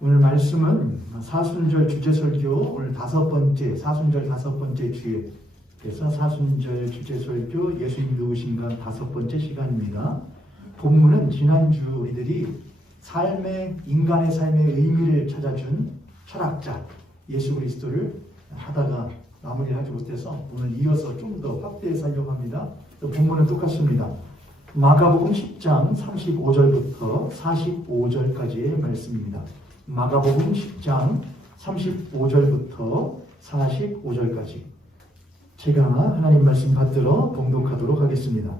오늘 말씀은 사순절 주제설교 오늘 사순절 다섯 번째 주일, 그래서 사순절 주제설교 예수님 누구신가 다섯 번째 시간입니다. 본문은 지난주 우리들이 인간의 삶의 의미를 찾아준 철학자 예수 그리스도를 하다가 마무리를 하지 못해서 오늘 이어서 좀 더 확대해서 하려고 합니다. 본문은 똑같습니다. 마가복음 10장 35절부터 45절까지의 말씀입니다. 마가복음 10장 35절부터 45절까지 제가 하나님 말씀 받들어 봉독하도록 하겠습니다.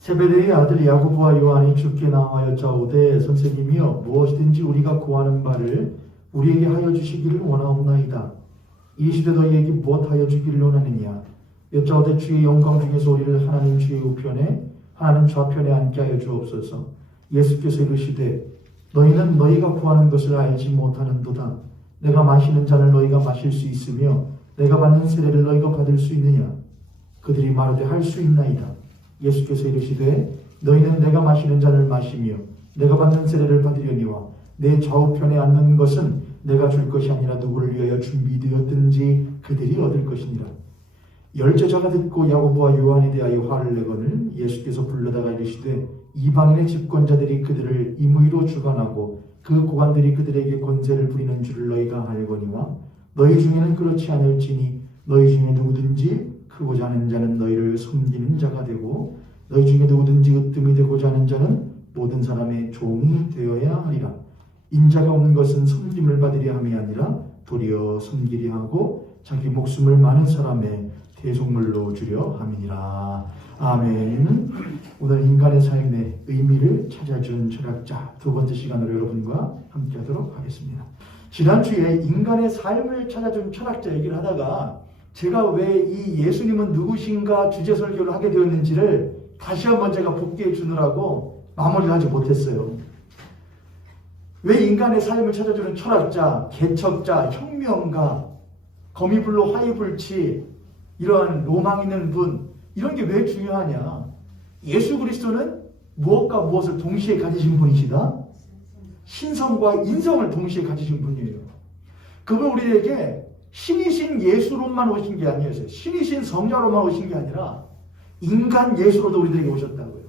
세베대의 아들 야고보와 요한이 주께 나와 여짜오되 선생님이여 무엇이든지 우리가 구하는 바를 우리에게 하여 주시기를 원하옵나이다. 이 시대 너희에게 무엇하여 주기를 원하느냐. 여짜오되 주의 영광 중에서 우리를 하나님 주의 우편에 하나님 좌편에 앉게 하여 주옵소서. 예수께서 이르시되 너희는 너희가 구하는 것을 알지 못하는도다. 내가 마시는 잔을 너희가 마실 수 있으며 내가 받는 세례를 너희가 받을 수 있느냐. 그들이 말하되 할 수 있나이다. 예수께서 이르시되 너희는 내가 마시는 잔을 마시며 내가 받는 세례를 받으려니와 내 좌우편에 앉는 것은 내가 줄 것이 아니라 누구를 위하여 준비되었든지 그들이 얻을 것이니라. 열제자가 듣고 야고보와 요한에 대하여 화를 내거늘 예수께서 불러다가 이르시되 이방인의 집권자들이 그들을 임의로 주관하고 그 고관들이 그들에게 권세를 부리는 줄을 너희가 알거니와 너희 중에는 그렇지 않을지니 너희 중에 누구든지 크고자 하는 자는 너희를 섬기는 자가 되고 너희 중에 누구든지 으뜸이 되고자 하는 자는 모든 사람의 종이 되어야 하리라. 인자가 온 것은 섬김을 받으려 함이 아니라 도리어 섬기려 하고 자기 목숨을 많은 사람의 대속물로 주려 함이니라. 아멘. 오늘 인간의 삶의 의미를 찾아준 철학자 두 번째 시간으로 여러분과 함께 하도록 하겠습니다. 지난주에 인간의 삶을 찾아준 철학자 얘기를 하다가 제가 왜 이 예수님은 누구신가 주제 설교를 하게 되었는지를 다시 한번 제가 복기해 주느라고 마무리를 하지 못했어요. 왜 인간의 삶을 찾아주는 철학자, 개척자, 혁명가, 거미불로 화이불치, 이러한 로망 있는 분, 이런 게 왜 중요하냐? 예수 그리스도는 무엇과 무엇을 동시에 가지신 분이시다? 신성과 인성을 동시에 가지신 분이에요. 그분 우리에게 신이신 예수로만 오신 게 아니었어요. 신이신 성자로만 오신 게 아니라 인간 예수로도 우리들에게 오셨다고요.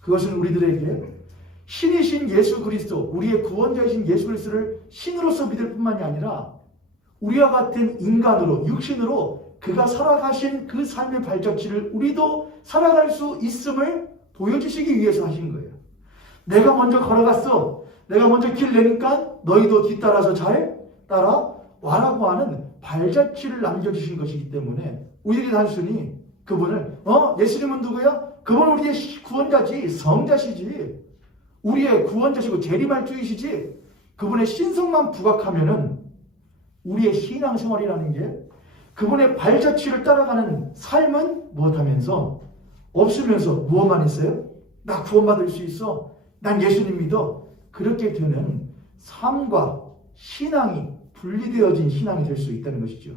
그것은 우리들에게 신이신 예수 그리스도, 우리의 구원자이신 예수 그리스도를 신으로서 믿을 뿐만이 아니라 우리와 같은 인간으로, 육신으로 그가 살아가신 그 삶의 발자취를 우리도 살아갈 수 있음을 보여주시기 위해서 하신 거예요. 내가 먼저 걸어갔어. 내가 먼저 길 내니까 너희도 뒤따라서 잘 따라와라고 하는 발자취를 남겨주신 것이기 때문에 우리들이 단순히 그분을 예수님은 누구야? 그분은 우리의 구원자지, 성자시지, 우리의 구원자시고 재림할주이시지. 그분의 신성만 부각하면은 우리의 신앙생활이라는 게 그분의 발자취를 따라가는 삶은 무엇하면서 없으면서 무엇만 했어요? 나 구원받을 수 있어. 난 예수님 믿어. 그렇게 되는 삶과 신앙이 분리되어진 신앙이 될 수 있다는 것이죠.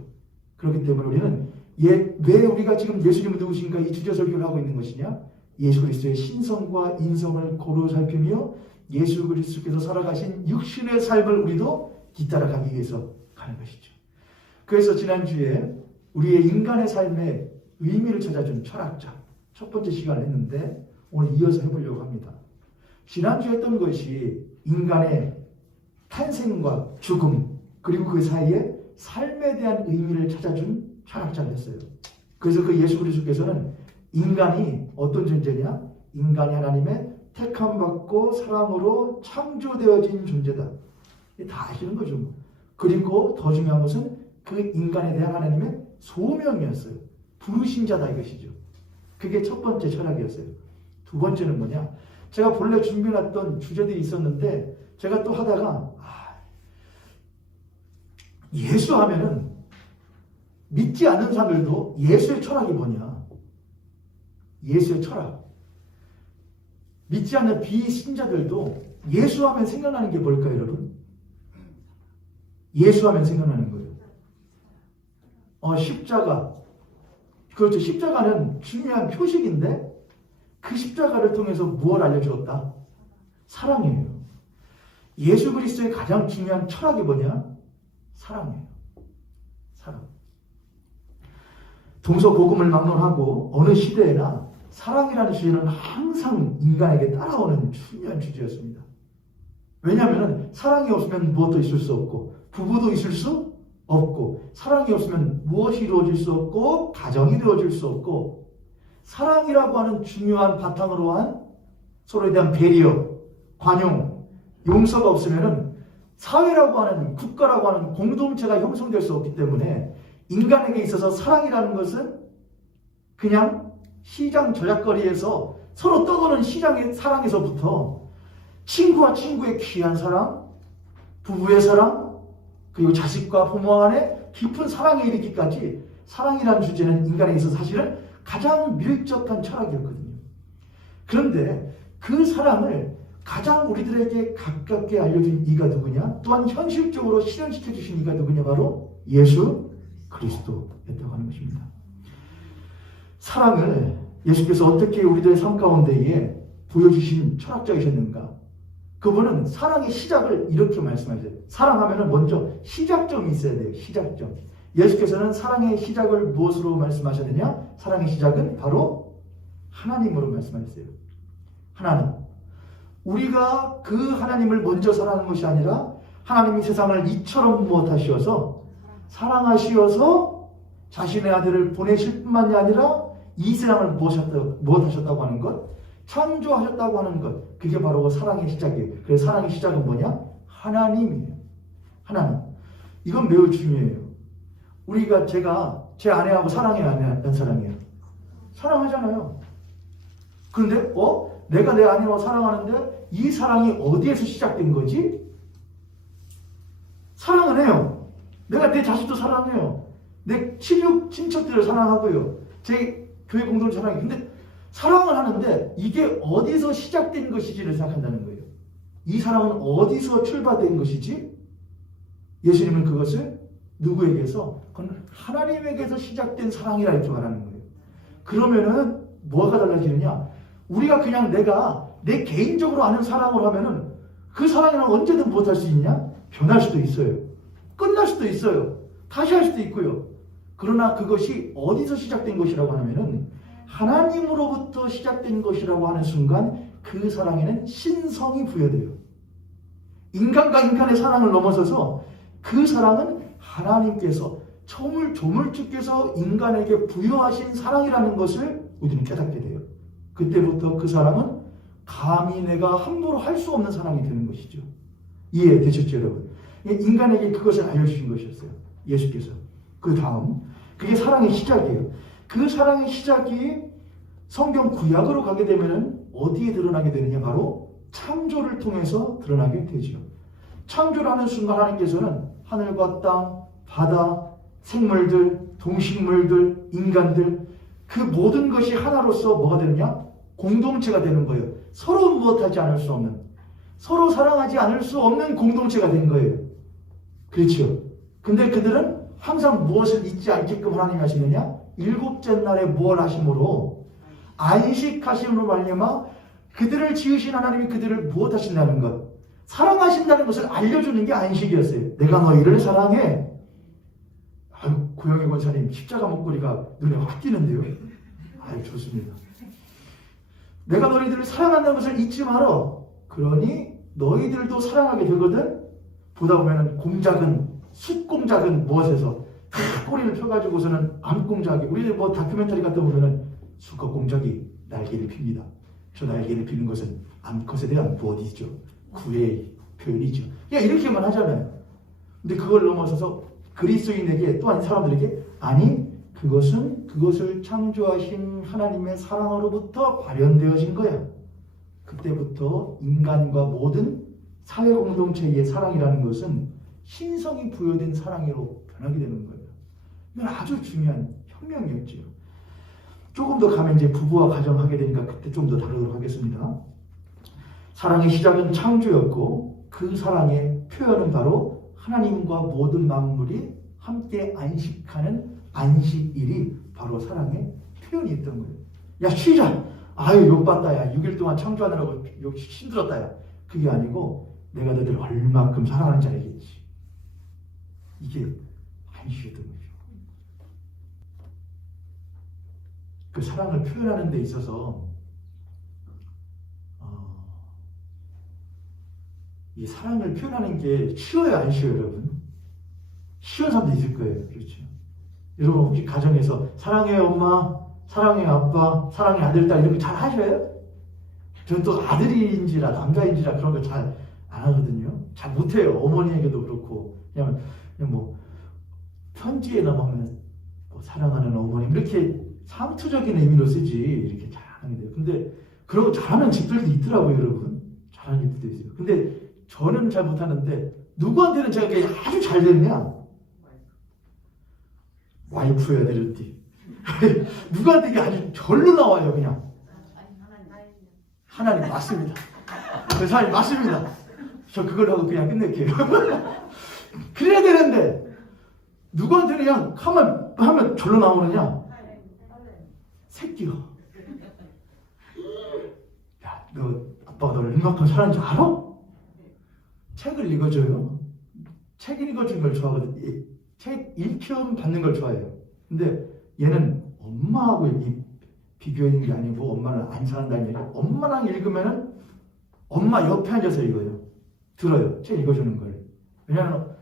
그렇기 때문에 우리는 왜 우리가 지금 예수님은 누구신가 이 주제 설교를 하고 있는 것이냐? 예수 그리스도의 신성과 인성을 고루 살피며 예수 그리스도께서 살아가신 육신의 삶을 우리도 뒤따라가기 위해서 가는 것이죠. 그래서 지난주에 우리의 인간의 삶의 의미를 찾아준 철학자 첫 번째 시간을 했는데 오늘 이어서 해보려고 합니다. 지난주에 했던 것이 인간의 탄생과 죽음 그리고 그 사이에 삶에 대한 의미를 찾아준 철학자를 했어요. 그래서 그 예수 그리스도께서는 인간이 어떤 존재냐? 인간이 하나님의 택함받고 사랑으로 창조되어진 존재다. 다 아시는 거죠. 그리고 더 중요한 것은 그 인간에 대한 하나님의 소명이었어요. 부르신 자다 이것이죠. 그게 첫 번째 철학이었어요. 두 번째는 뭐냐? 제가 본래 준비해놨던 주제들이 있었는데 제가 또 하다가 예수 하면은 믿지 않는 사람들도 예수의 철학이 뭐냐? 예수의 철학. 믿지 않는 비신자들도 예수 하면 생각나는 게 뭘까요, 여러분? 예수 하면 생각나는 거예요. 십자가. 그렇죠. 십자가는 중요한 표식인데 그 십자가를 통해서 무엇을 알려주었다? 사랑이에요. 예수 그리스도의 가장 중요한 철학이 뭐냐? 사랑이에요. 사랑. 동서고금을 막론하고 어느 시대에나 사랑이라는 주제는 항상 인간에게 따라오는 중요한 주제였습니다. 왜냐하면 사랑이 없으면 무엇도 있을 수 없고 부부도 있을 수 없고 사랑이 없으면 무엇이 이루어질 수 없고 가정이 이루어질 수 없고 사랑이라고 하는 중요한 바탕으로 한 서로에 대한 배려, 관용, 용서가 없으면 사회라고 하는 국가라고 하는 공동체가 형성될 수 없기 때문에 인간에게 있어서 사랑이라는 것은 그냥 시장 저작거리에서 서로 떠도는 시장의 사랑에서부터 친구와 친구의 귀한 사랑, 부부의 사랑, 그리고 자식과 부모 간의 깊은 사랑에 이르기까지 사랑이라는 주제는 인간에 있어서 사실은 가장 밀접한 철학이었거든요. 그런데 그 사랑을 가장 우리들에게 가깝게 알려준 이가 누구냐? 또한 현실적으로 실현시켜 주신 이가 누구냐? 바로 예수 그리스도였다고 하는 것입니다. 사랑을 예수께서 어떻게 우리들의 삶 가운데에 보여주신 철학자이셨는가? 그분은 사랑의 시작을 이렇게 말씀하세요. 사랑하면 먼저 시작점이 있어야 돼요. 시작점. 예수께서는 사랑의 시작을 무엇으로 말씀하셨느냐? 사랑의 시작은 바로 하나님으로 말씀하셨어요. 하나님. 우리가 그 하나님을 먼저 사랑하는 것이 아니라 하나님이 세상을 이처럼 무엇하시어서 사랑하시어서 자신의 아들을 보내실 뿐만이 아니라 이 세상을 무엇하셨다고 하는 것? 창조하셨다고 하는 것. 그게 바로 사랑의 시작이에요. 그래서 사랑의 시작은 뭐냐? 하나님이에요. 하나님. 이건 매우 중요해요. 제가 제 아내하고 사랑해요? 안 사랑해요? 사랑하잖아요. 그런데 내가 내 아내와 사랑하는데 이 사랑이 어디에서 시작된 거지? 사랑은 해요. 내가 내 자식도 사랑해요. 내 친척들을 사랑하고요. 제 교회 공동체 사랑해요. 근데 사랑을 하는데 이게 어디서 시작된 것이지를 생각한다는 거예요. 이 사랑은 어디서 출발된 것이지? 예수님은 그것을 누구에게서? 그건 하나님에게서 시작된 사랑이라 이렇게 말하는 거예요. 그러면은 뭐가 달라지느냐? 우리가 그냥 내가 내 개인적으로 아는 사랑을 하면은 그 사랑은 언제든 무엇할 수 있냐? 변할 수도 있어요. 끝날 수도 있어요. 다시 할 수도 있고요. 그러나 그것이 어디서 시작된 것이라고 하면은 하나님으로부터 시작된 것이라고 하는 순간 그 사랑에는 신성이 부여돼요. 인간과 인간의 사랑을 넘어서서 그 사랑은 하나님께서 조물주께서 인간에게 부여하신 사랑이라는 것을 우리는 깨닫게 돼요. 그때부터 그 사랑은 감히 내가 함부로 할 수 없는 사랑이 되는 것이죠. 이해되셨죠, 여러분? 인간에게 그것을 알려주신 것이었어요. 예수께서. 그 다음, 그게 사랑의 시작이에요. 그 사랑의 시작이 성경 구약으로 가게 되면은 어디에 드러나게 되느냐? 바로 창조를 통해서 드러나게 되죠. 창조를 하는 순간 하나님께서는 하늘과 땅, 바다, 생물들, 동식물들, 인간들 그 모든 것이 하나로서 뭐가 되느냐? 공동체가 되는 거예요. 서로 무엇하지 않을 수 없는, 서로 사랑하지 않을 수 없는 공동체가 된 거예요. 그렇죠. 근데 그들은 항상 무엇을 잊지 않게끔 하나님이 하시느냐? 일곱째 날에 뭘 하심으로? 안식하심으로 말미암아 그들을 지으신 하나님이 그들을 무엇 하신다는 것? 사랑하신다는 것을 알려주는 게 안식이었어요. 내가 너희를 사랑해. 아유, 고영희 권사님 십자가 목걸이가 눈에 확 띄는데요. 아유, 좋습니다. 내가 너희들을 사랑한다는 것을 잊지 마라. 그러니 너희들도 사랑하게 되거든. 보다 보면은 숫공작은 무엇에서 꼬리를 펴가지고서는 암공작이, 우리들 뭐 다큐멘터리 같다 보면은 수컷공작이 날개를 핍니다. 저 날개를 피는 것은 암컷에 대한 무엇이죠? 구애의 표현이죠. 그냥 이렇게만 하잖아요. 근데 그걸 넘어서서 그리스도인에게 또한 사람들에게 아니 그것을 창조하신 하나님의 사랑으로부터 발현되어진 거야. 그때부터 인간과 모든 사회 공동체의 사랑이라는 것은 신성이 부여된 사랑으로 변하게 되는 거예요. 이건 아주 중요한 혁명이었죠. 조금 더 가면 이제 부부와 가정하게 되니까 그때 좀 더 다루도록 하겠습니다. 사랑의 시작은 창조였고 그 사랑의 표현은 바로 하나님과 모든 만물이 함께 안식하는 안식일이 바로 사랑의 표현이었던 거예요. 야, 쉬자. 아유, 욕받다. 야, 6일 동안 창조하느라고 힘들었다. 야. 그게 아니고 내가 너희들 얼마큼 사랑하는지 알겠지. 이게 안식이었던 거죠. 그 사랑을 표현하는 데 있어서 이 사랑을 표현하는 게 쉬워요, 안 쉬워요, 여러분? 쉬운 사람도 있을 거예요. 그렇죠? 여러분 혹시 가정에서 사랑해요 엄마, 사랑해요 아빠, 사랑해요 아들, 딸 이런 거 잘 하셔요? 저는 또 아들인지라 남자인지라 그런 거 잘 안 하거든요. 잘 못해요. 어머니에게도 그렇고 그냥 뭐 편지에 나오면 뭐 사랑하는 어머님 이렇게 상투적인 의미로 쓰지 이렇게 잘하게 돼요. 근데 그런 거 잘하는 집들도 있더라고요, 여러분. 잘하는 집들도 있어요. 근데 저는 잘 못하는데 누구한테는 제가 그냥 아주 잘 됐냐? 와이프여야 되는데 누구한테 이게 아주 절로 나와요, 그냥. 하나님 맞습니다. 그 사람이 맞습니다. 저 그걸 하고 그냥 끝낼게요. 그래야 되는데 누구한테 그냥 하면 절로 나오느냐? 새끼요. 야, 너 아빠가 너를 얼마큼 사랑하는지 알아? 책을 읽어줘요. 책 읽어주는 걸 좋아하거든. 책 읽힘 받는 걸 좋아해요. 근데 얘는 엄마하고 비교하는 게 아니고 엄마는 안 사랑한다는 얘기예요. 엄마랑 읽으면은 엄마 옆에 앉아서 읽어요. 들어요. 책 읽어주는 걸. 왜냐하면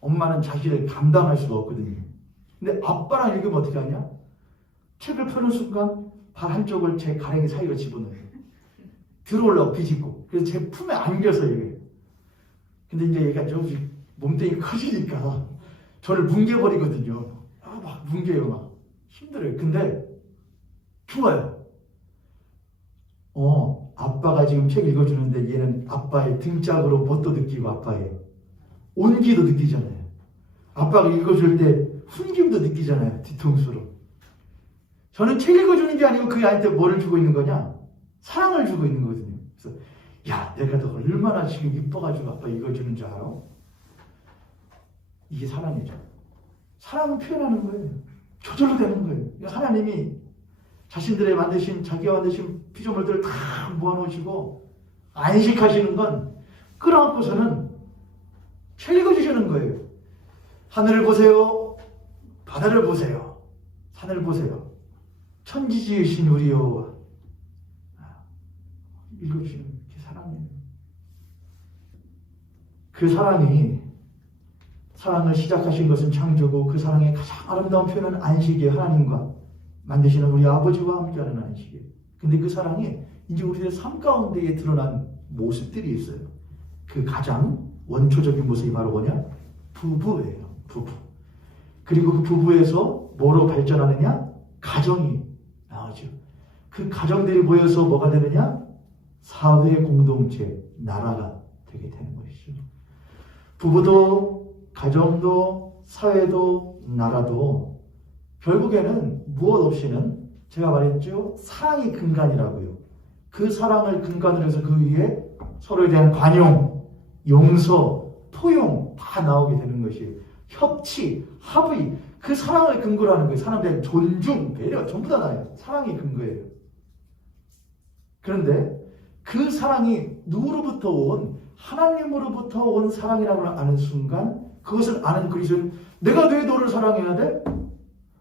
엄마는 자기를 감당할 수가 없거든요. 근데 아빠랑 읽으면 어떻게 하냐? 책을 펴는 순간 발 한쪽을 제 가랭이 사이로 집어넣어요. 들어올라고 비집고. 그래서 제 품에 안겨서 읽어요. 근데 이제 얘가 조금씩 몸뚱이가 커지니까 저를 뭉개버리거든요. 막 뭉개요. 막 힘들어요. 근데 좋아요. 아빠가 지금 책 읽어주는데 얘는 아빠의 등짝으로 뭣도 느끼고 아빠의 온기도 느끼잖아요. 아빠가 읽어줄 때 훈김도 느끼잖아요. 뒤통수로. 저는 책 읽어주는 게 아니고 그 아이한테 뭐를 주고 있는 거냐? 사랑을 주고 있는 거거든요. 그래서 야, 내가 너 얼마나 지금 이뻐가지고 아빠 읽어주는 줄 알아? 이게 사랑이죠. 사랑을 표현하는 거예요. 저절로 되는 거예요. 그러니까 하나님이 자신들의 자기가 만드신 피조물들을 다 모아놓으시고 안식하시는 건 끌어안고서는 책 읽어주시는 거예요. 하늘을 보세요. 바다를 보세요. 산을 보세요. 천지 지으신 우리 여호와. 읽어주시는 게 사랑이에요. 그 사랑을 시작하신 것은 창조고 그 사랑의 가장 아름다운 표현은 안식이에요. 하나님과 만드시는 우리 아버지와 함께하는 안식이에요. 근데 그 사랑이 이제 우리의 삶 가운데에 드러난 모습들이 있어요. 그 가장 원초적인 모습이 바로 뭐냐? 부부예요. 부부. 그리고 그 부부에서 뭐로 발전하느냐? 가정이 나오죠. 그 가정들이 모여서 뭐가 되느냐? 사회 공동체, 나라가 되게 되는 것이죠. 부부도, 가정도, 사회도, 나라도 결국에는 무엇 없이는 제가 말했죠. 사랑이 근간이라고요. 그 사랑을 근간으로 해서 그 위에 서로에 대한 관용, 용서, 포용 다 나오게 되는 것이에요. 협치, 합의, 그 사랑을 근거로 하는 거예요. 사람에 대한 존중, 배려 전부 다 나요. 사랑이 근거예요. 그런데 그 사랑이 누구로부터 온 하나님으로부터 온 사랑이라고 아는 순간 그것을 아는 그리스도는 내가 왜 너를 사랑해야 돼?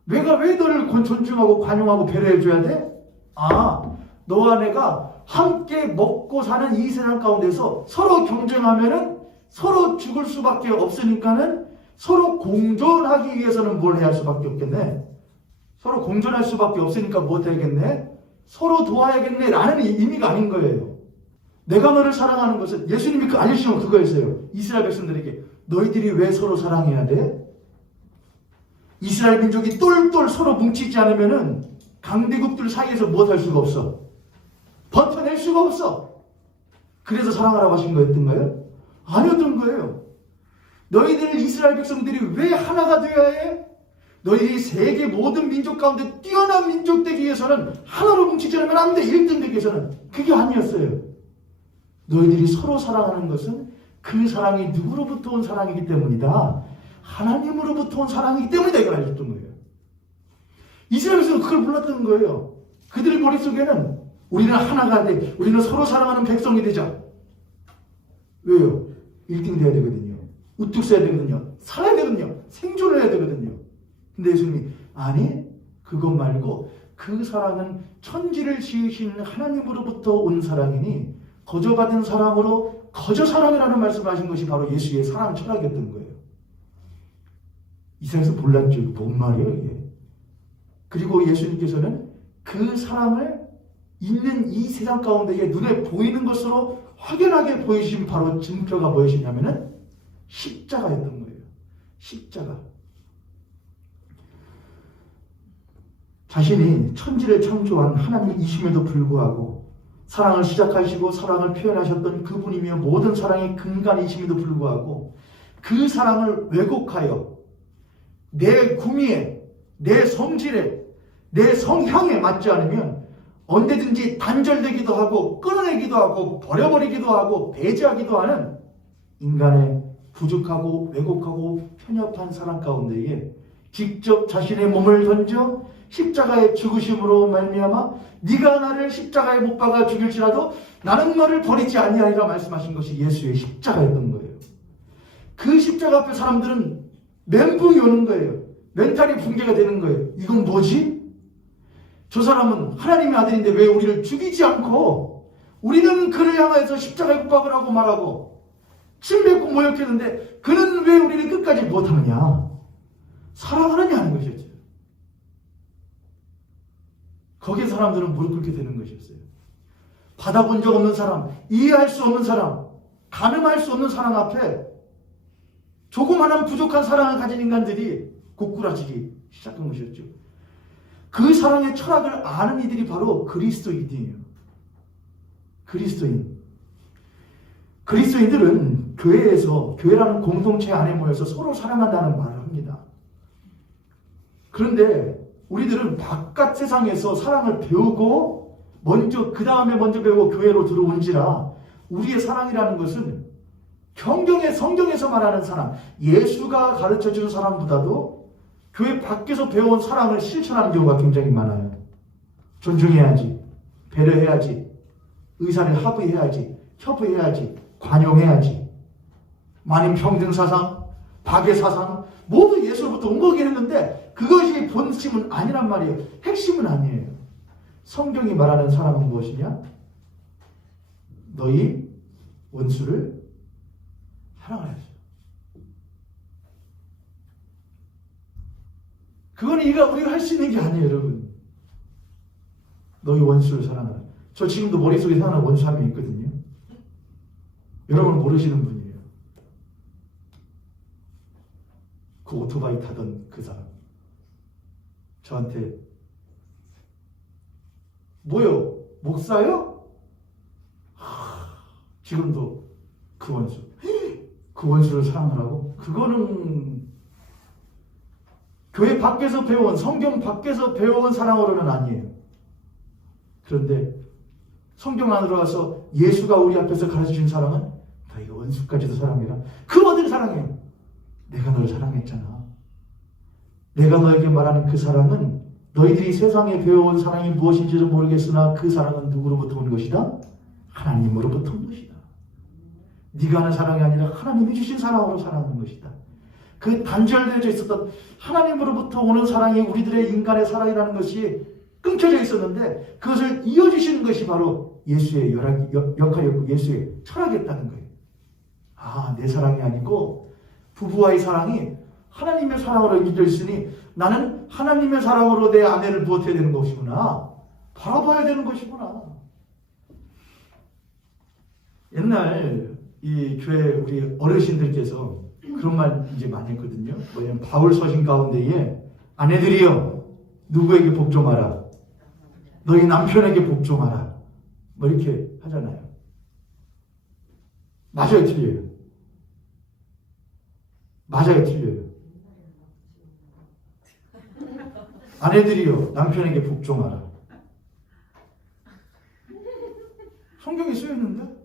내가 왜 너를 존중하고 관용하고 배려해줘야 돼? 너와 내가 함께 먹고 사는 이 세상 가운데서 서로 경쟁하면은 서로 죽을 수밖에 없으니까는 서로 공존하기 위해서는 뭘 해야 할 수밖에 없겠네? 서로 공존할 수밖에 없으니까 뭐 해야겠네? 서로 도와야겠네? 라는 의미가 아닌 거예요. 내가 너를 사랑하는 것은 예수님이 알려주신 건 그거였어요. 이스라엘 백성들에게 너희들이 왜 서로 사랑해야 돼? 이스라엘 민족이 똘똘 서로 뭉치지 않으면은 강대국들 사이에서 무엇할 수가 없어. 버텨낼 수가 없어. 그래서 사랑하라고 하신 거였던가요? 아니었던 거예요. 너희들 이스라엘 백성들이 왜 하나가 되어야 해? 너희들이 세계 모든 민족 가운데 뛰어난 민족 되기 위해서는 하나로 뭉치지 않으면 안 돼. 1등 되기 위해서는. 그게 아니었어요. 너희들이 서로 사랑하는 것은 그 사랑이 누구로부터 온 사랑이기 때문이다. 하나님으로부터 온 사랑이기 때문이다. 이걸 알려줬던 거예요. 이스라엘 백성은 그걸 몰랐던 거예요. 그들의 머릿속에는 우리는 하나가 돼. 우리는 서로 사랑하는 백성이 되자. 왜요? 1등 돼야 되거든요. 우뚝 서야 되거든요. 살아야 되거든요. 생존을 해야 되거든요. 근데 예수님이 아니 그것 말고 그 사랑은 천지를 지으신 하나님으로부터 온 사랑이니 거저 받은 사랑으로 거저 사랑이라는 말씀을 하신 것이 바로 예수의 사랑 철학이었던 거예요. 이사야서 몰랐죠. 뭔 말이에요 이게. 그리고 예수님께서는 그 사랑을 있는 이 세상 가운데에 눈에 보이는 것으로 확연하게 보이신 바로 증표가 무엇이냐면은 십자가였던 거예요. 십자가. 자신이 천지를 창조한 하나님이심에도 불구하고 사랑을 시작하시고 사랑을 표현하셨던 그분이며 모든 사랑의 근간이심에도 불구하고 그 사랑을 왜곡하여 내 구미에, 내 성질에, 내 성향에 맞지 않으면 언제든지 단절되기도 하고 끊어내기도 하고 버려버리기도 하고 배제하기도 하는 인간의 부족하고 왜곡하고 편협한 사랑 가운데에 직접 자신의 몸을 던져 십자가의 죽으심으로 말미암아 네가 나를 십자가에 못 박아 죽일지라도 나는 너를 버리지 아니하리라 말씀하신 것이 예수의 십자가였던 거예요. 그 십자가 앞에 사람들은 멘붕이 오는 거예요. 멘탈이 붕괴가 되는 거예요. 이건 뭐지? 저 사람은 하나님의 아들인데 왜 우리를 죽이지 않고 우리는 그를 향해서 십자가에 못 박으라고 말하고 침 뱉고 모욕했는데 그는 왜 우리를 끝까지 못하느냐? 사랑하느냐 하는 것이었죠. 거기에 사람들은 무릎 꿇게 되는 것이었어요. 받아본 적 없는 사람, 이해할 수 없는 사람, 가늠할 수 없는 사람 앞에 조그마한 부족한 사랑을 가진 인간들이 고꾸라지기 시작한 것이었죠. 그 사랑의 철학을 아는 이들이 바로 그리스도인이에요. 그리스도인들은 교회라는 공동체 안에 모여서 서로 사랑한다는 말을 합니다. 그런데 우리들은 바깥 세상에서 사랑을 배우고 그 다음에 먼저 배우고 교회로 들어온지라 우리의 사랑이라는 것은 성경에서 말하는 사랑, 예수가 가르쳐주는 사람보다도 교회 밖에서 배워온 사랑을 실천하는 경우가 굉장히 많아요. 존중해야지, 배려해야지, 의사를 합의해야지, 협의해야지, 관용해야지, 만인평등사상, 박애사상 모두 예수로부터 온 거긴 했는데 그것이 본심은 아니란 말이에요. 핵심은 아니에요. 성경이 말하는 사랑은 무엇이냐? 너희 원수를 사랑하야죠. 그건 우리가 할 수 있는 게 아니에요, 여러분. 너희 원수를 사랑하라. 저 지금도 머릿속에 생각나는 원수 한 명 있거든요. 여러분 모르시는 분이에요. 그 오토바이 타던 그 사람. 저한테 뭐요? 목사요? 지금도 그 원수. 그 원수를 사랑하라고? 그거는 교회 밖에서 배워온, 성경 밖에서 배워온 사랑으로는 아니에요. 그런데 성경 안으로 와서 예수가 우리 앞에서 가르쳐준 사랑은 너희 원수까지도 사랑해라. 그 어디를 사랑해요? 내가 너를 사랑했잖아. 내가 너에게 말하는 그 사랑은 너희들이 세상에 배워온 사랑이 무엇인지도 모르겠으나 그 사랑은 누구로부터 온 것이다? 하나님으로부터 온 것이다. 네가 하는 사랑이 아니라 하나님이 주신 사랑으로 사랑하는 것이다. 그 단절되어져 있었던 하나님으로부터 오는 사랑이 우리들의 인간의 사랑이라는 것이 끊겨져 있었는데 그것을 이어주시는 것이 바로 예수의 역할이었고 예수의 철학이었다는 거예요. 내 사랑이 아니고 부부와의 사랑이 하나님의 사랑으로 이루어져 있으니 나는 하나님의 사랑으로 내 아내를 무엇해야 되는 것이구나. 바라봐야 되는 것이구나. 옛날 이 교회 우리 어르신들께서 그런 말 이제 많이 했거든요. 뭐냐면 바울 서신 가운데에 아내들이여 누구에게 복종하라. 너희 남편에게 복종하라. 뭐 이렇게 하잖아요. 맞아요, 틀려요? 맞아요, 틀려요? 아내들이여 남편에게 복종하라. 성경에 쓰여있는데?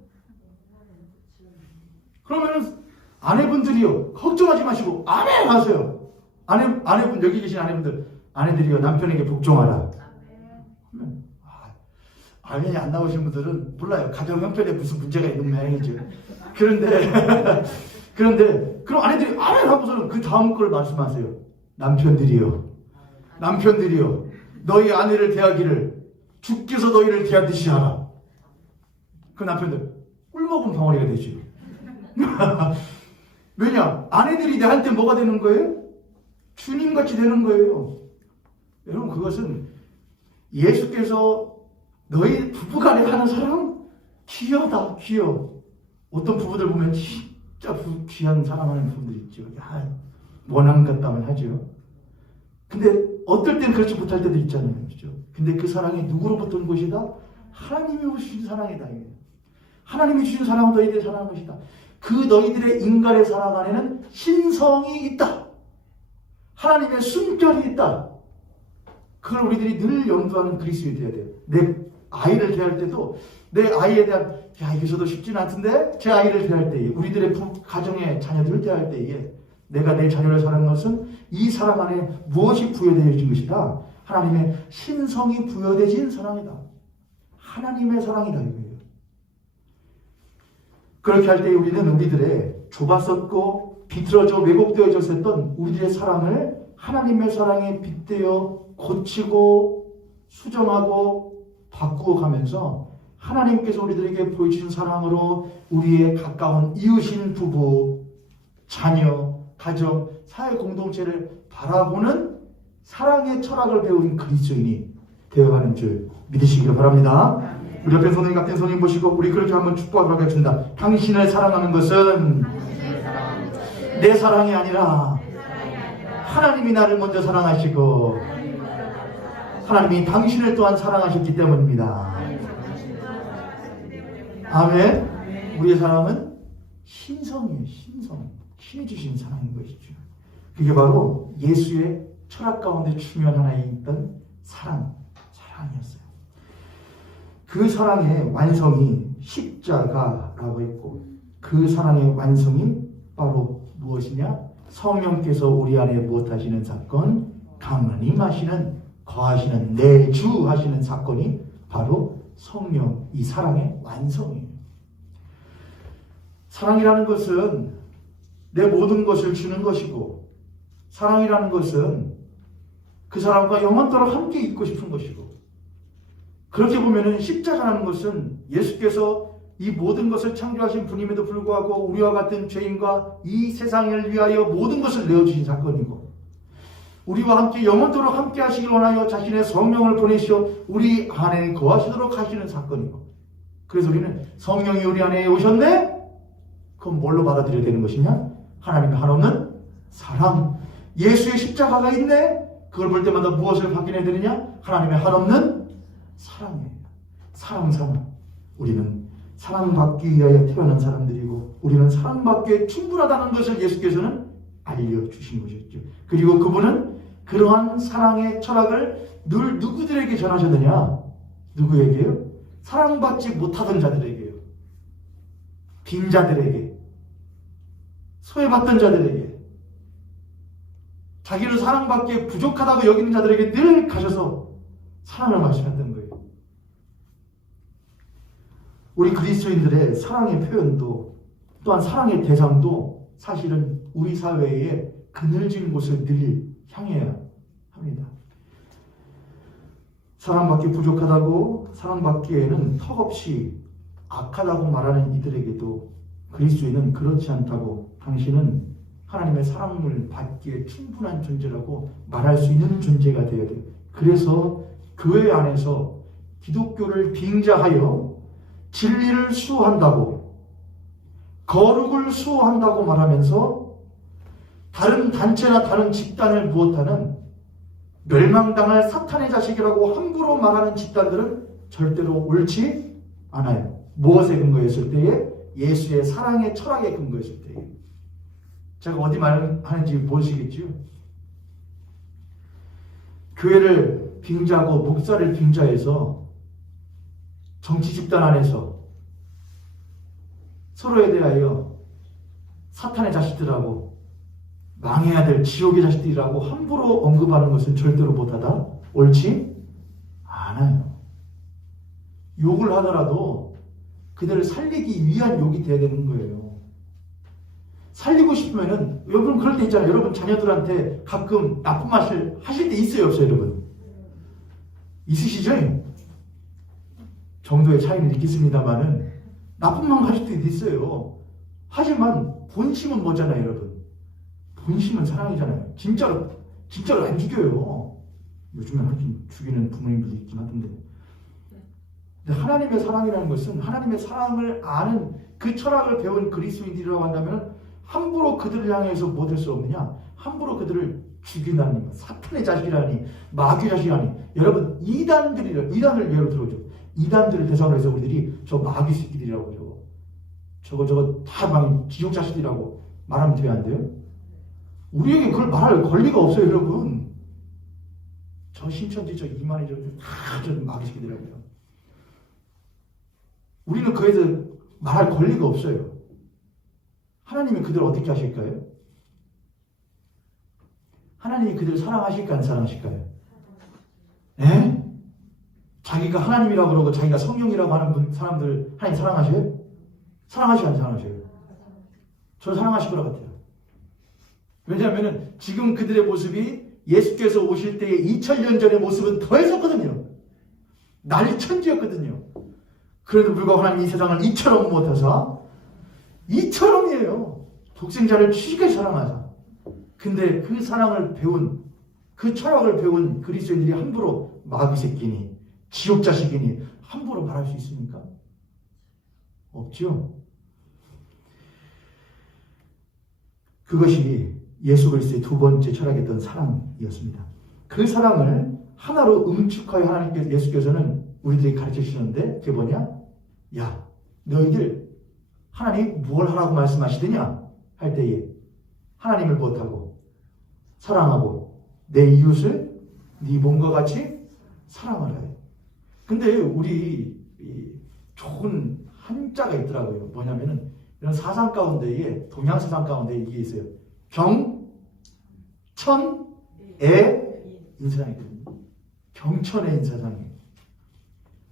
그러면은 아내분들이요 걱정하지 마시고 아멘 하세요. 아내분 여기 계신 아내분들 아내들이요 남편에게 복종하라. 화면이 안 나오신 분들은 몰라요. 가정 형편에 무슨 문제가 있는 모양이죠. 그런데 그럼 아내들이 아멘 하고서는 그 다음 걸 말씀하세요. 남편들이여 너희 아내를 대하기를 주께서 너희를 대하듯이 하라. 그 남편들 꿀먹은 벙어리가 되죠. 왜냐? 아내들이 내한테 뭐가 되는 거예요? 주님같이 되는 거예요. 여러분, 그것은 예수께서 너희 부부간에 하는 사랑 귀하다, 귀여워. 어떤 부부들 보면 진짜 귀한 사랑하는 부부들 있죠. 야, 원한 같다면 하죠. 근데 어떨 땐 그렇지 못할 때도 있잖아요. 그죠? 근데 그 사랑이 누구로부터 온 것이다? 하나님이 주신 사랑이다. 하나님이 주신 사랑은 너희들이 사랑하는 것이다. 그 너희들의 인간의 사랑 안에는 신성이 있다. 하나님의 순결이 있다. 그걸 우리들이 늘 염두하는 그리스도인이 되어야 돼요. 내 아이를 대할 때도 내 아이에 대한 이게 저도 쉽지는 않던데 제 아이를 대할 때에 우리들의 가정의 자녀들을 대할 때에 내가 내 자녀를 사랑하는 것은 이 사랑 안에 무엇이 부여되어진 것이다. 하나님의 신성이 부여되어진 사랑이다. 하나님의 사랑이다 이거예요. 그렇게 할 때 우리는 우리들의 좁았었고 비틀어져 왜곡되어져 있었던 우리들의 사랑을 하나님의 사랑에 빗대어 고치고 수정하고 바꾸어 가면서 하나님께서 우리들에게 보여주신 사랑으로 우리의 가까운 이웃인 부부, 자녀, 가정, 사회 공동체를 바라보는 사랑의 철학을 배운 그리스도인이 되어가는 줄 믿으시기를 바랍니다. 우리 옆에 선생님 같은 선생님 보시고 우리 그렇게 한번 축복하도록 하겠습니다. 당신을 사랑하는 것은 내 사랑이 아니라 하나님이 나를 먼저 사랑하시고 하나님이 당신을 또한 사랑하셨기 때문입니다. 아멘. 우리의 사랑은 신성이에요. 신성. 신이 주신 사랑인 것이죠. 그게 바로 예수의 철학 가운데 중요한 하나에 있던 사랑이었어요. 그 사랑의 완성이 십자가라고 했고 그 사랑의 완성이 바로 무엇이냐? 성령께서 우리 안에 무엇하시는 사건? 강림하시는 거하시는 내주하시는 사건이 바로 성령, 이 사랑의 완성이에요. 사랑이라는 것은 내 모든 것을 주는 것이고 사랑이라는 것은 그 사람과 영원토록 함께 있고 싶은 것이고 그렇게 보면은 십자가라는 것은 예수께서 이 모든 것을 창조하신 분임에도 불구하고 우리와 같은 죄인과 이 세상을 위하여 모든 것을 내어주신 사건이고 우리와 함께 영원토록 함께 하시길 원하여 자신의 성령을 보내시어 우리 안에 거하시도록 하시는 사건이고 그래서 우리는 성령이 우리 안에 오셨네? 그럼 뭘로 받아들여야 되는 것이냐? 하나님의 한없는 사랑. 예수의 십자가가 있네? 그걸 볼 때마다 무엇을 확인해야 되느냐? 하나님의 한없는 사랑이에요. 사랑. 우리는 사랑받기 위하여 태어난 사람들이고 우리는 사랑받기에 충분하다는 것을 예수께서는 알려주신 것이었죠. 그리고 그분은 그러한 사랑의 철학을 늘 누구들에게 전하셨느냐? 누구에게요? 사랑받지 못하던 자들에게요. 빈자들에게, 소외받던 자들에게, 자기를 사랑받기에 부족하다고 여기는 자들에게 늘 가셔서 사랑을 말씀했던 거예요. 우리 그리스도인들의 사랑의 표현도 또한 사랑의 대상도 사실은 우리 사회의 그늘진 곳을 늘 향해야 합니다. 사랑받기 부족하다고 사랑받기에는 턱없이 악하다고 말하는 이들에게도 그리스도인은 그렇지 않다고 당신은 하나님의 사랑을 받기에 충분한 존재라고 말할 수 있는 존재가 되어야 돼요. 그래서 교회 안에서 기독교를 빙자하여 진리를 수호한다고 거룩을 수호한다고 말하면서 다른 단체나 다른 집단을 무엇하는 멸망당할 사탄의 자식이라고 함부로 말하는 집단들은 절대로 옳지 않아요. 무엇에 근거했을 때에? 예수의 사랑의 철학에 근거했을 때에. 제가 어디 말하는지 모르시겠지요? 교회를 빙자하고 목사를 빙자해서 정치 집단 안에서 서로에 대하여 사탄의 자식들하고 망해야 될 지옥의 자식들이라고 함부로 언급하는 것은 절대로 못하다. 옳지 않아요. 욕을 하더라도 그들을 살리기 위한 욕이 돼야 되는 거예요. 살리고 싶으면은, 여러분 그럴 때 있잖아요. 여러분 자녀들한테 가끔 나쁜 말을 하실 때 있어요, 없어요, 여러분? 있으시죠? 정도의 차이는 있겠습니다만은 나쁜 말 하실 때도 있어요. 하지만 본심은 뭐잖아요, 여러분? 본심은 사랑이잖아요. 진짜로 안 죽여요. 요즘엔 하긴 죽이는 부모님들도 있긴 하던데. 근데 하나님의 사랑이라는 것은 하나님의 사랑을 아는 그 철학을 배운 그리스도인들이라고 한다면 함부로 그들을 향해서 못할 수 없느냐? 함부로 그들을 죽인다니, 사탄의 자식이라니, 마귀 자식이라니. 여러분 이단을 예로 들어줘. 이단들을 대상으로 해서 우리들이 저 마귀 새끼들이라고 그러죠. 저거 다 막 지옥 자식들이라고 말하면 돼야 안 돼요? 우리에게 그걸 말할 권리가 없어요, 여러분. 저 신천지, 저 이만희, 저 마귀 새끼들이라고요. 우리는 그에 대해서 말할 권리가 없어요. 하나님이 그들을 어떻게 하실까요? 하나님이 그들을 사랑하실까, 안 사랑하실까요? 예? 자기가 하나님이라고 그러고 자기가 성령이라고 하는 사람들 하나님 사랑하셔요? 사랑하시고 안 사랑하셔요? 저는 사랑하실 것 같아요. 왜냐하면 지금 그들의 모습이 예수께서 오실 때의 2000년 전의 모습은 더했었거든요. 난리천지였거든요. 그래도 불구하고 하나님 이 세상을 이처럼 못해서 이처럼이에요. 독생자를 취직하게 사랑하자. 근데 그 사랑을 배운, 그 철학을 배운 그리스도인들이 함부로 마귀 새끼니 지옥 자식이니 함부로 말할 수 있습니까? 없죠. 그것이 예수 그리스도의 두 번째 철학이었던 사랑이었습니다. 그 사랑을 하나로 응축하여 하나님께서, 예수께서는 우리들에게 가르쳐 주시는데 그게 뭐냐? 야, 너희들 하나님 뭘 하라고 말씀하시더냐? 할 때에 하나님을 무엇하고? 사랑하고 내 이웃을 네 몸과 같이 사랑하라. 근데 우리 좋은 한자가 있더라고요. 뭐냐면은 이런 사상 가운데에, 동양 사상 가운데 이게 있어요. 경천의 인사상이거든요. 경천의 인사상이에요.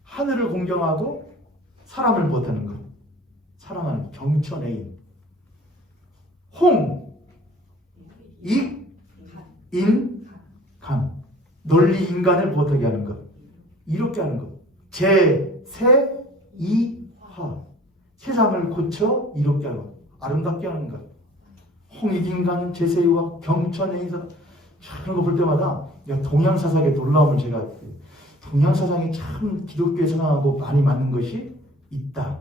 하늘을 공경하고 사람을 못하는 것. 사랑하는 경천의 인. 홍, 이, 인, 간. 논리 인간을 못하게 하는 것. 이렇게 하는 것. 제, 세, 이, 화. 세상을 고쳐 이롭게 하고 아름답게 하는 것. 홍익인간 제세와 경천의 인사. 그런 거 볼 때마다 동양 사상의 놀라움을 제가, 동양 사상이 참 기독교에 사랑하고 많이 맞는 것이 있다.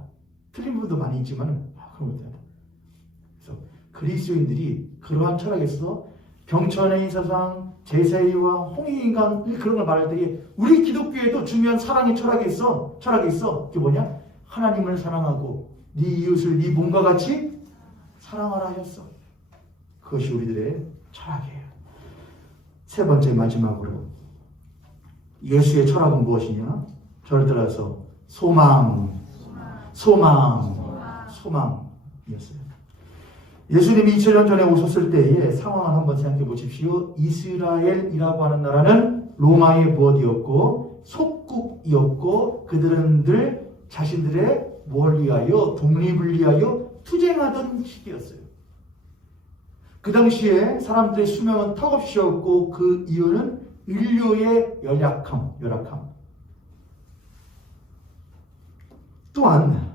틀린 부분도 많이 있지만 그런 것도 있다. 그래서 그리스도인들이 그러한 철학에서 경천의 사상, 제세와 홍익인간 그런 걸 말할 때에 우리 기독교에도 중요한 사랑의 철학이 있어. 그게 뭐냐? 하나님을 사랑하고 네 이웃을 네 몸과 같이 사랑하라 하셨어. 그것이 우리들의 철학이에요. 세 번째 마지막으로 예수의 철학은 무엇이냐? 저를 따라서 소망이었어요. 예수님이 2000년 전에 오셨을 때의 상황을 한번 생각해 보십시오. 이스라엘이라고 하는 나라는 로마의 무엇이었고 속국이었고 그들은 늘 자신들의 뭘 위하여? 독립을 위하여 투쟁하던 시기였어요. 그 당시에 사람들의 수명은 턱없이였고 그 이유는 인류의 열악함. 또한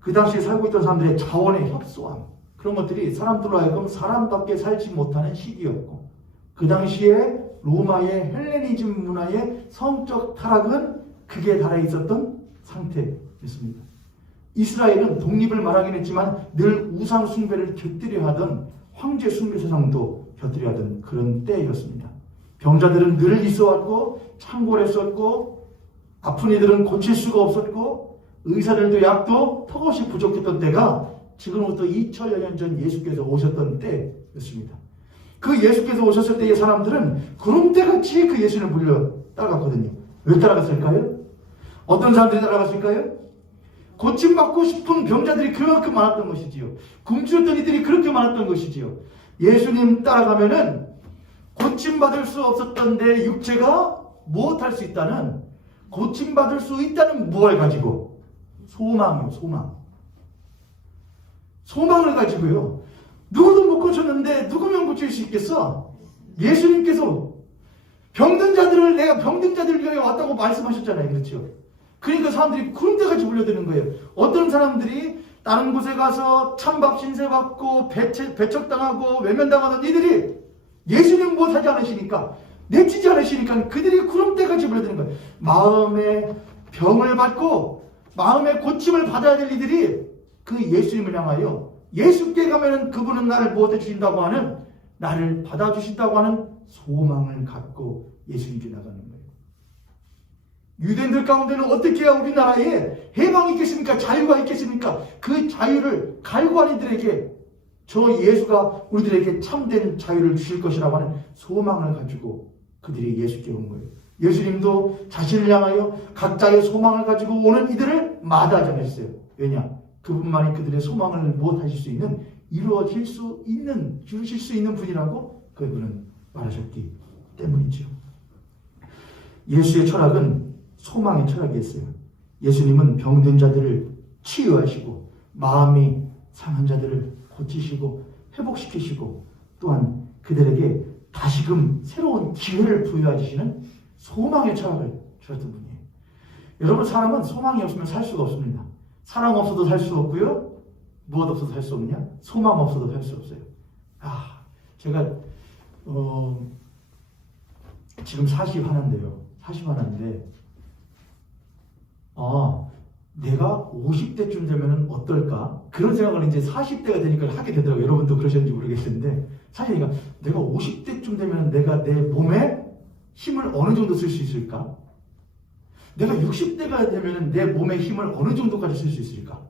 그 당시에 살고 있던 사람들의 자원의 협소함. 그런 것들이 사람들로 하여금 사람답게 살지 못하는 시기였고 그 당시에 로마의 헬레니즘 문화의 성적 타락은 극에 달해 있었던 상태였습니다. 이스라엘은 독립을 말하긴 했지만 늘 우상 숭배를 곁들여 하던 황제 숭배 세상도 곁들여 하던 그런 때였습니다. 병자들은 늘 있어왔고 창궐했었고 아픈 이들은 고칠 수가 없었고 의사들도 약도 턱없이 부족했던 때가 지금부터 2000여 년 전 예수께서 오셨던 때였습니다. 그 예수께서 오셨을 때의 사람들은 구름대같이 그 예수를 물려 따라갔거든요. 왜 따라갔을까요? 어떤 사람들이 따라갔을까요? 고침받고 싶은 병자들이 그만큼 많았던 것이지요. 굶주렸던 이들이 그렇게 많았던 것이지요. 예수님 따라가면은 고침받을 수 없었던 내 육체가 무엇할 수 있다는 고침받을 수 있다는 무엇을 가지고? 소망이요, 소망. 소망을 가지고요. 누구도 못 고쳤는데 누구면 고칠 수 있겠어? 예수님께서 병든 자들을 내가 병든 자들을 위하여 왔다고 말씀하셨잖아요. 그렇죠? 그러니까 사람들이 그런 데까지 몰려드는 거예요. 어떤 사람들이 다른 곳에 가서 찬밥 신세 받고 배척당하고 외면당하던 이들이 예수님 못하지 않으시니까, 내치지 않으시니까 그들이 그런 데까지 몰려드는 거예요. 마음의 병을 받고 마음의 고침을 받아야 될 이들이 그 예수님을 향하여 예수께 가면은 그분은 나를 무엇해 주신다고 하는, 나를 받아주신다고 하는 소망을 갖고 예수님께 나가는 거예요. 유대인들 가운데는 어떻게 해야 우리나라에 해방이 있겠습니까? 자유가 있겠습니까? 그 자유를 갈구한 이들에게 저 예수가 우리들에게 참된 자유를 주실 것이라고 하는 소망을 가지고 그들이 예수께 온 거예요. 예수님도 자신을 향하여 각자의 소망을 가지고 오는 이들을 마다하지 않았어요. 왜냐? 그분만이 그들의 소망을 무엇하실 수 있는, 이루어질 수 있는, 주실 수 있는 분이라고 그분은 말하셨기 때문이죠. 예수의 철학은 소망의 철학이었어요. 예수님은 병든 자들을 치유하시고 마음이 상한 자들을 고치시고 회복시키시고 또한 그들에게 다시금 새로운 기회를 부여하시는 소망의 철학을 주셨던 분이에요. 여러분, 사람은 소망이 없으면 살 수가 없습니다. 사랑 없어도 살 수 없고요. 무엇 없어도 살 수 없냐? 소망 없어도 살 수 없어요. 제가 지금 40하는데요. 40하는데 내가 50대쯤 되면 어떨까? 그런 생각을 이제 40대가 되니까 하게 되더라고요. 여러분도 그러셨는지 모르겠는데, 사실 내가 50대쯤 되면 내가 내 몸에 힘을 어느 정도 쓸 수 있을까? 내가 60대가 되면 내 몸의 힘을 어느 정도까지 쓸 수 있을까?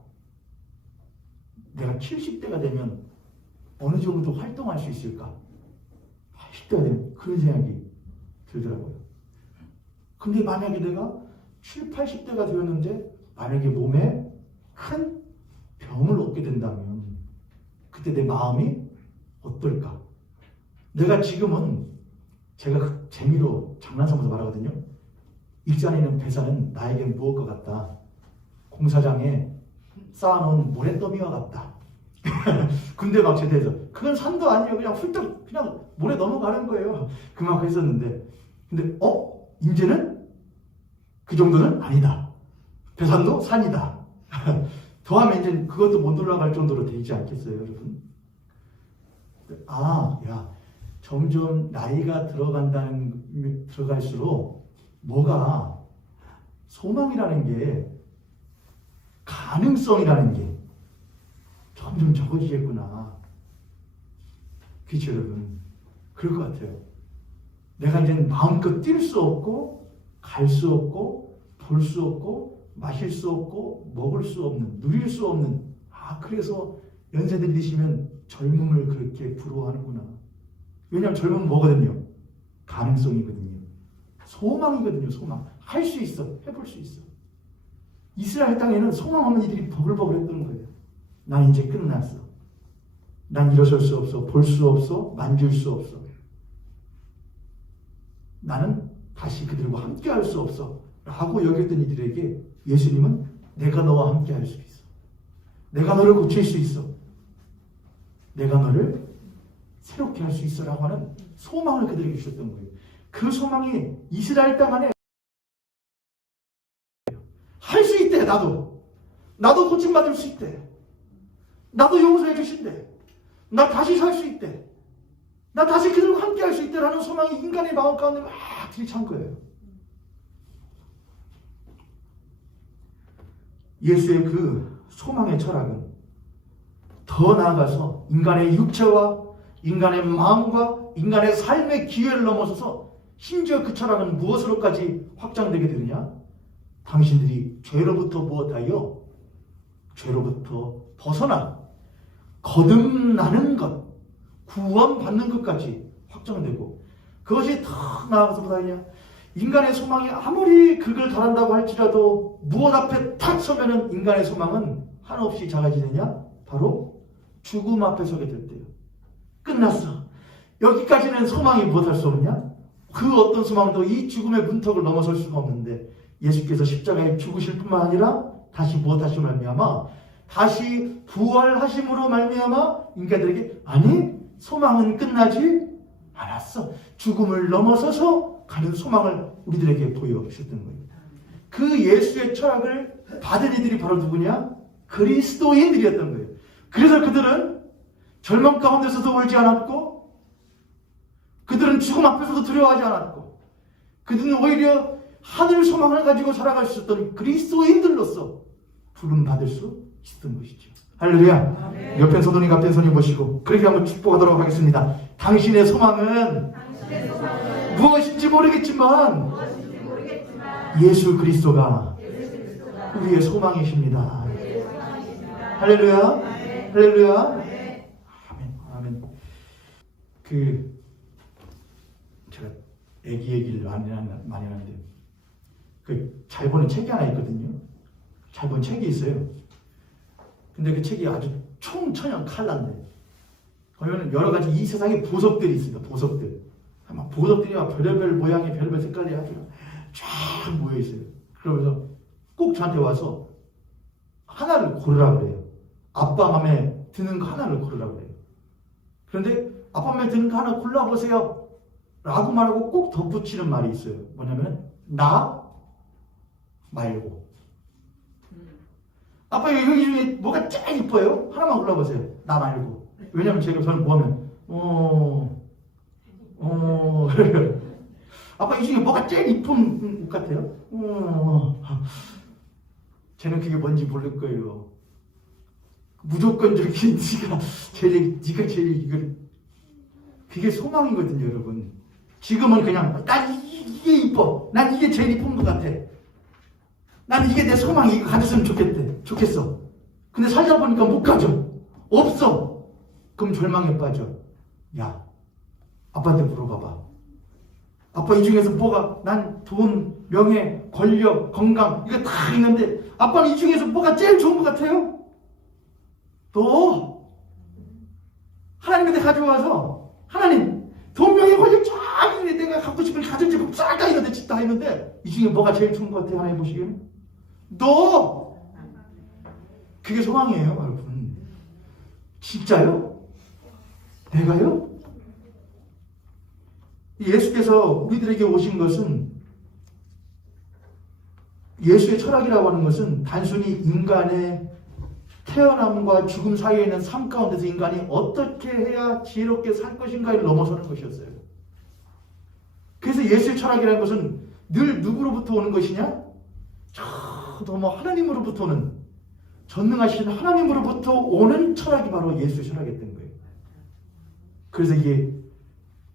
내가 70대가 되면 어느 정도 활동할 수 있을까? 80대가 되면 그런 생각이 들더라고요. 근데 만약에 내가 70, 80대가 되었는데 만약에 몸에 큰 병을 얻게 된다면 그때 내 마음이 어떨까? 내가 지금은, 제가 재미로 장난삼아서 말하거든요. 익산에 있는 배산은 나에겐 무엇과 같다? 공사장에 쌓아놓은 모래더미와 같다. 군대 막 제대해서 그건 산도 아니에요. 그냥 훌쩍 그냥 모래 넘어가는 거예요. 그만큼 했었는데, 근데 이제는 그 정도는 아니다. 배산도 산이다. 더하면 이제 그것도 못 올라갈 정도로 되지 않겠어요, 여러분? 점점 나이가 들어갈수록 뭐가 소망이라는 게, 가능성이라는 게 점점 적어지겠구나. 그렇죠, 여러분? 그럴 것 같아요. 내가 이제 마음껏 뛸 수 없고, 갈 수 없고, 볼 수 없고, 마실 수 없고, 먹을 수 없는, 누릴 수 없는, 그래서 연세들 드시면 젊음을 그렇게 부러워하는구나. 왜냐하면 젊음은 뭐거든요? 가능성이거든요. 소망이거든요, 소망. 할 수 있어. 해볼 수 있어. 이스라엘 땅에는 소망하면 이들이 버글버글 했던 거예요. 난 이제 끝났어. 난 일어설 수 없어. 볼 수 없어. 만질 수 없어. 나는 다시 그들과 함께 할 수 없어. 라고 여겼던 이들에게 예수님은 내가 너와 함께 할 수 있어. 내가 너를 고칠 수 있어. 내가 너를 새롭게 할 수 있어. 라고 하는 소망을 그들에게 주셨던 거예요. 그 소망이 이스라엘 땅 안에 할 수 있대. 나도 고침받을 수 있대. 나도 용서해 주신대. 나 다시 살 수 있대. 나 다시 그들과 함께 할 수 있대라는 소망이 인간의 마음 가운데 막 들이찬 거예요. 예수의 그 소망의 철학은 더 나아가서 인간의 육체와 인간의 마음과 인간의 삶의 기회를 넘어서서 심지어 그 철학은 무엇으로까지 확장되게 되느냐? 당신들이 죄로부터 무엇하여? 죄로부터 벗어나 거듭나는 것, 구원받는 것까지 확장되고, 그것이 더 나아가서 뭐다 하냐? 인간의 소망이 아무리 극을 달한다고 할지라도 무엇 앞에 탁 서면은 인간의 소망은 한없이 작아지느냐? 바로 죽음 앞에 서게 될 때요. 끝났어. 여기까지는 소망이 무엇할 수 없냐? 그 어떤 소망도 이 죽음의 문턱을 넘어설 수가 없는데, 예수께서 십자가에 죽으실 뿐만 아니라 다시 무엇하심으로 말미암아 다시 부활하심으로 말미암아 인간들에게 아니 소망은 끝나지 않았어. 죽음을 넘어서서 가는 소망을 우리들에게 보여주셨던 거예요. 그 예수의 철학을 받은 이들이 바로 누구냐? 그리스도인들이었던 거예요. 그래서 그들은 절망 가운데서도 울지 않았고 그들은 죽음 앞에서도 두려워하지 않았고 그들은 오히려 하늘 소망을 가지고 살아갈 수 있었던 그리스도인들로서 부름받을 수 있었던 것이죠. 할렐루야. 옆에 손이 앞에 손이 보시고 그렇게 한번 축복하도록 하겠습니다. 당신의 소망은 무엇인지 모르겠지만 예수 그리스도가 우리의 소망이십니다. 할렐루야. 할렐루야. 아멘. 아멘. 제가 애기 얘기를 많이 하는데 잘 보는 책이 하나 있거든요. 잘 보는 책이 있어요. 근데 그 책이 아주 총천연 칼라인데 거기는 여러 가지 이 세상에 보석들이 있습니다. 보석들. 아마 보석들이 막 별의별 모양의 별의별 색깔이 아주 쫙 모여 있어요. 그러면서 꼭 저한테 와서 하나를 고르라 그래요. 아빠 마음에 드는 거 하나를 고르라 그래요. 그런데 아빠 마음에 드는 거 하나 골라보세요 라고 말하고 꼭 덧붙이는 말이 있어요. 뭐냐면 나 말고. 아빠 여기 중에 뭐가 제일 이뻐요? 하나만 골라보세요. 나 말고. 왜냐면 저는 뭐하면 아빠 이 중에 뭐가 제일 이쁜 옷 같아요? 쟤는 그게 뭔지 모를 거예요. 무조건적인 네가 제일 이걸 그게 소망이거든요, 여러분. 지금은 그냥 난 이게 이뻐. 난 이게 제일 이쁜 것 같아. 난 이게 내 소망이 이거 가졌으면 좋겠어. 근데 살다 보니까 못 가져. 없어. 그럼 절망에 빠져. 야, 아빠한테 물어봐봐. 아빠 이 중에서 뭐가 난 돈, 명예, 권력, 건강 이거 다 있는데 아빠는 이 중에서 뭐가 제일 좋은 것 같아요? 너 하나님한테 가져와서 하나님 돈, 명예, 권력 쫙 있는데 내가 갖고 싶은 가진 집 싹 다 있는데 집 다 있는데 이 중에 뭐가 제일 좋은 것 같아요? 하나님 보시기에는 너 그게 소망이에요, 여러분. 진짜요? 내가요? 예수께서 우리들에게 오신 것은 예수의 철학이라고 하는 것은 단순히 인간의 태어남과 죽음 사이에 있는 삶 가운데서 인간이 어떻게 해야 지혜롭게 살 것인가를 넘어서는 것이었어요. 그래서 예수의 철학이라는 것은 늘 누구로부터 오는 것이냐? 저 하나님으로부터 오는 전능하신 하나님으로부터 오는 철학이 바로 예수의 철학이었던 거예요. 그래서 이게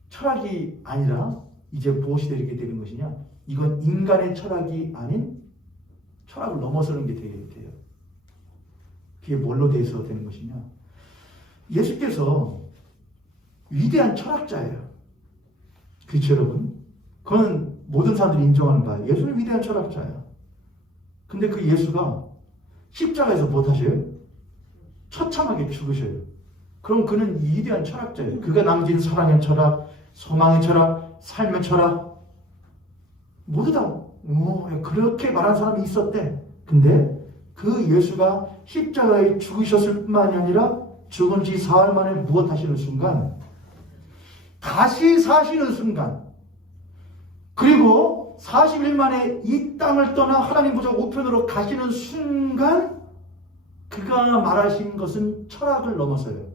철학이 아니라 이제 무엇이 되게 되는 것이냐? 이건 인간의 철학이 아닌 철학을 넘어서는 게 돼요. 그게 뭘로 돼서 되는 것이냐? 예수께서 위대한 철학자예요. 그렇죠, 여러분? 그건 모든 사람들이 인정하는 바예요. 예수는 위대한 철학자예요. 근데 그 예수가 십자가에서 뭐 하셔요? 처참하게 죽으셔요. 그럼 그는 위대한 철학자예요. 그가 남긴 사랑의 철학, 소망의 철학, 삶의 철학 모두 다 그렇게 말한 사람이 있었대. 근데 그 예수가 십자가에 죽으셨을 뿐만이 아니라 죽은 지 사흘 만에 무엇 하시는 순간 다시 사시는 순간 그리고 40일 만에 이 땅을 떠나 하나님 보좌 우편으로 가시는 순간 그가 말하신 것은 철학을 넘어서요.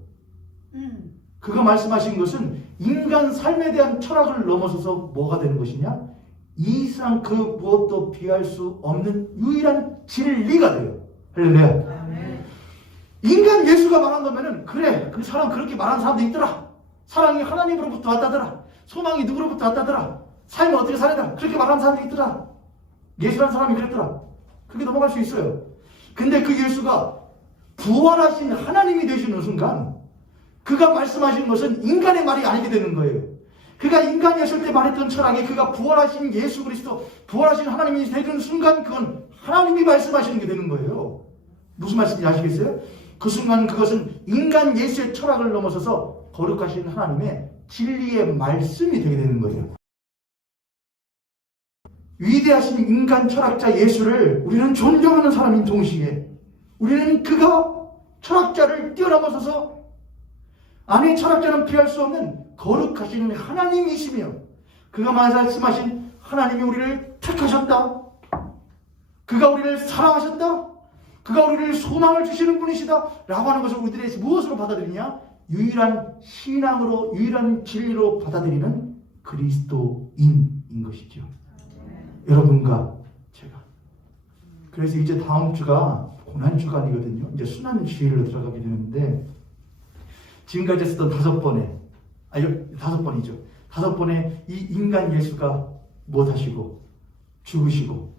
그가 말씀하신 것은 인간 삶에 대한 철학을 넘어서서 뭐가 되는 것이냐? 이상 그 무엇도 비할 수 없는 유일한 진리가 돼요. 할렐루야. 인간 예수가 말한 거면은 그래 그 사람 그렇게 말하는 사람도 있더라. 사랑이 하나님으로부터 왔다더라. 소망이 누구로부터 왔다더라. 삶을 어떻게 살아라. 그렇게 말하는 사람도 있더라. 예수라는 사람이 그랬더라. 그렇게 넘어갈 수 있어요. 근데 그 예수가 부활하신 하나님이 되시는 순간 그가 말씀하신 것은 인간의 말이 아니게 되는 거예요. 그가 인간이었을 때 말했던 철학이 그가 부활하신 예수 그리스도 부활하신 하나님이 되는 순간 그건 하나님이 말씀하시는 게 되는 거예요. 무슨 말씀인지 아시겠어요? 그 순간 그것은 인간 예수의 철학을 넘어서서 거룩하신 하나님의 진리의 말씀이 되게 되는 거예요. 위대하신 인간 철학자 예수를 우리는 존경하는 사람인 동시에 우리는 그가 철학자를 뛰어넘어서서 아니 철학자는 피할 수 없는 거룩하신 하나님이시며 그가 말씀하신 하나님이 우리를 택하셨다. 그가 우리를 사랑하셨다. 그가 우리를 소망을 주시는 분이시다 라고 하는 것을 우리들이 무엇으로 받아들이냐? 유일한 신앙으로 유일한 진리로 받아들이는 그리스도인인 것이죠. 여러분과 제가. 그래서 이제 다음 주가 고난주간이거든요. 이제 순환주일로 들어가게 되는데 지금까지 했었던 5번의 5번의 이 인간 예수가 무엇하시고 죽으시고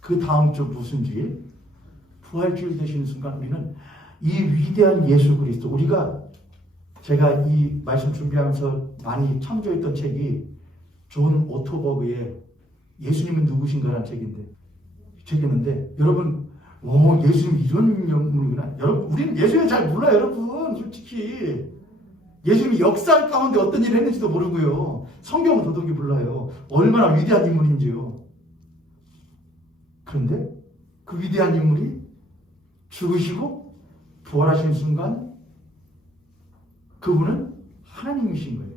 그 다음 주 무슨 주일? 부활주일 되시는 순간 우리는 이 위대한 예수 그리스도 제가 이 말씀 준비하면서 많이 참조했던 책이 존 오토버그의 예수님은 누구신가라는 책이었는데 여러분 예수님 이런 인물이구나. 여러분 우리는 예수님 잘 몰라요. 여러분 솔직히 예수님이 역사 가운데 어떤 일을 했는지도 모르고요. 성경은 더더욱이 몰라요. 얼마나 위대한 인물인지요. 그런데 그 위대한 인물이 죽으시고 부활하시는 순간 그분은 하나님이신 거예요.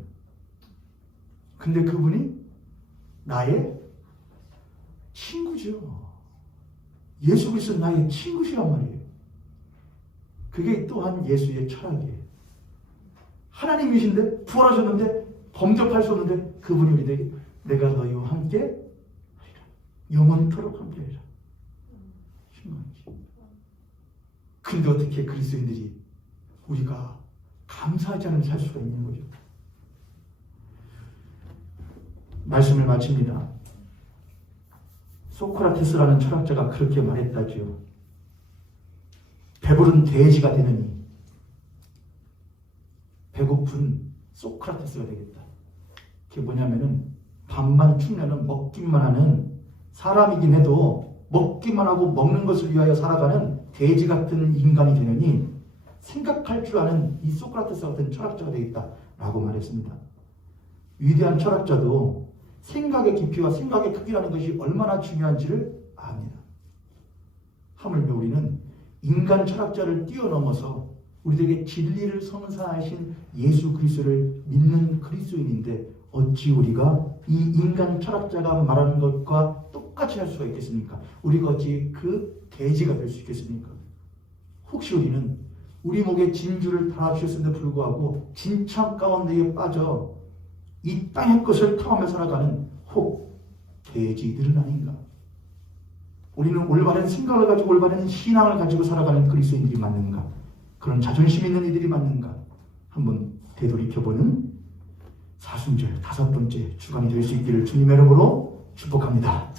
근데 그분이 나의 친구죠. 예수 그리스도는 나의 친구시란 말이에요. 그게 또한 예수의 철학이에요. 하나님이신데 부활하셨는데 범접할 수 없는데 그분이 우리에게 내가 너희와 함께 하리라. 영원토록 함께 하리라. 근데 어떻게 그리스도인들이 우리가 감사하지 않으면 살 수가 있는 거죠. 말씀을 마칩니다. 소크라테스라는 철학자가 그렇게 말했다지요. 배부른 돼지가 되느니 배고픈 소크라테스가 되겠다. 그게 뭐냐면은 밥만 축내는 먹기만 하는 사람이긴 해도 먹기만 하고 먹는 것을 위하여 살아가는 돼지 같은 인간이 되느니 생각할 줄 아는 이 소크라테스 같은 철학자가 되겠다라고 말했습니다. 위대한 철학자도 생각의 깊이와 생각의 크기라는 것이 얼마나 중요한지를 압니다. 하물며 우리는 인간 철학자를 뛰어넘어서 우리에게 진리를 선사하신 예수 그리스도를 믿는 그리스도인인데 어찌 우리가 이 인간 철학자가 말하는 것과 똑같이 할 수가 있겠습니까? 우리가 어찌 그 돼지가 될 수 있겠습니까? 혹시 우리는 우리 목에 진주를 달아주셨음에도 불구하고 진창 가운데에 빠져 이 땅의 것을 탐하며 살아가는 혹 돼지들은 아닌가? 우리는 올바른 생각을 가지고 올바른 신앙을 가지고 살아가는 그리스도인들이 맞는가? 그런 자존심 있는 이들이 맞는가? 한번 되돌이켜보는 사순절 5번째 주간이 될 수 있기를 주님의 이름으로 축복합니다.